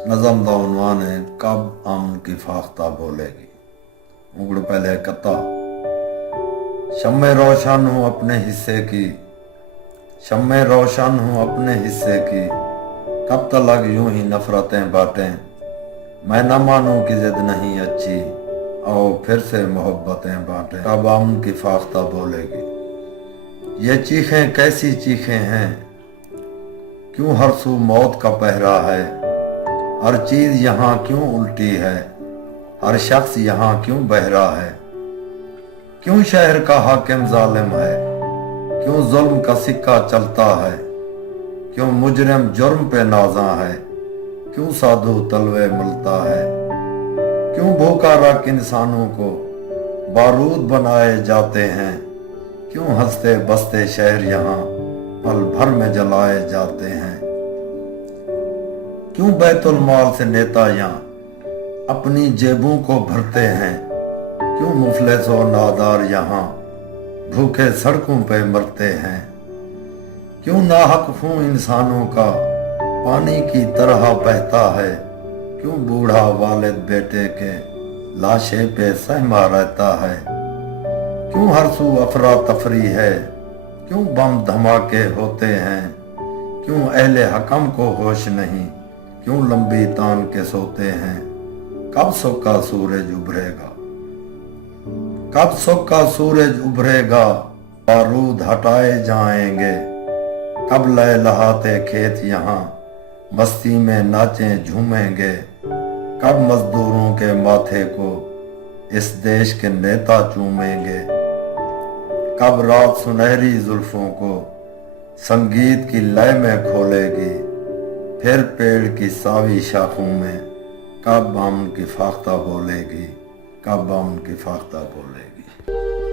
नज़म दा उन्वान है कब अमन की फाख्ता बोलेगी। उगड़ पहले कता शम्मे रोशन हूँ अपने हिस्से की, शम्मे रोशन हूँ अपने हिस्से की, कब तलक यूं ही नफरतें बांटें। मैं न मानूं कि जिद नहीं अच्छी, आओ फिर से मोहब्बतें बांटें। कब अमन की फाख्ता बोलेगी। ये चीखें कैसी चीखें हैं, क्यों हर सू मौत का पहरा है। हर चीज यहाँ क्यों उल्टी है, हर शख्स यहाँ क्यों बहरा है। क्यों शहर का हाकिम जालिम है, क्यों जुल्म का सिक्का चलता है। क्यों मुजरिम जुर्म पे नाज़ा है, क्यों साधु तलवे मलता है। क्यों भूखा रख इंसानों को बारूद बनाए जाते हैं। क्यों हंसते बसते शहर यहाँ पल भर में जलाए जाते हैं। क्यों बैतुल माल से नेता यहाँ अपनी जेबों को भरते हैं। क्यों मुफलिस और नादार यहाँ भूखे सड़कों पे मरते हैं। क्यों नाहक खून इंसानों का पानी की तरह बहता है। क्यों बूढ़ा वालिद बेटे के लाशे पे सहमा रहता है। क्यों हर सू अफरा तफरी है, क्यों बम धमाके होते हैं। क्यों अहले हकम को होश नहीं, क्यों लंबी तान के सोते हैं। कब सुख का सूरज उभरेगा, कब सुख का सूरज उभरेगा, बारूद हटाए जाएंगे। कब लहलहाते खेत यहाँ मस्ती में नाचें झूमेंगे। कब मजदूरों के माथे को इस देश के नेता चूमेंगे। कब रात सुनहरी जुल्फों को संगीत की लय में खोलेगी। फिर पेड़ की सावी शाखों में कब अमन की फाख्ता बोलेगी, कब अमन की फाख्ता बोलेगी।